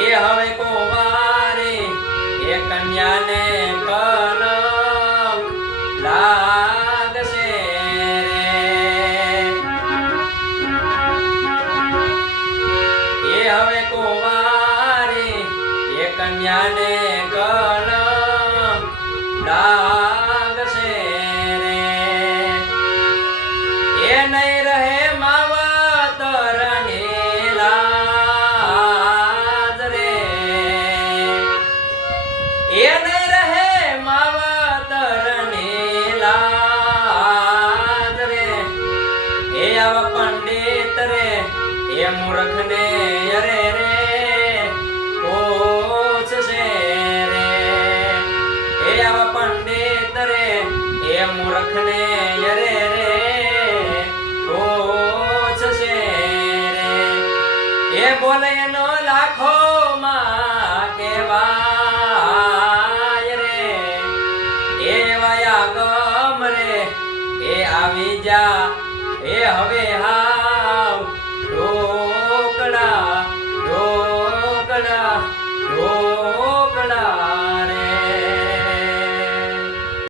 એ હવે કુંવારે એ કન્યાને કલંક લાગશે રે એ હવે કુંવારે એ કન્યાને કલંક લાગશે રે એ નહીં રહે માવતરની લાજ રે એ નહીં રહે માવતરની લાજ રે એ આવા પંડિત રે એ મૂર્ખને અરે રે પૂછશે રે એ આવા પંડિત રે એ મૂર્ખને અરે રે પૂછશે રે એ બોલે નો લાખો માં કેવાય રે એ વાયા ગમ રે એ આવી જા એ હવે હા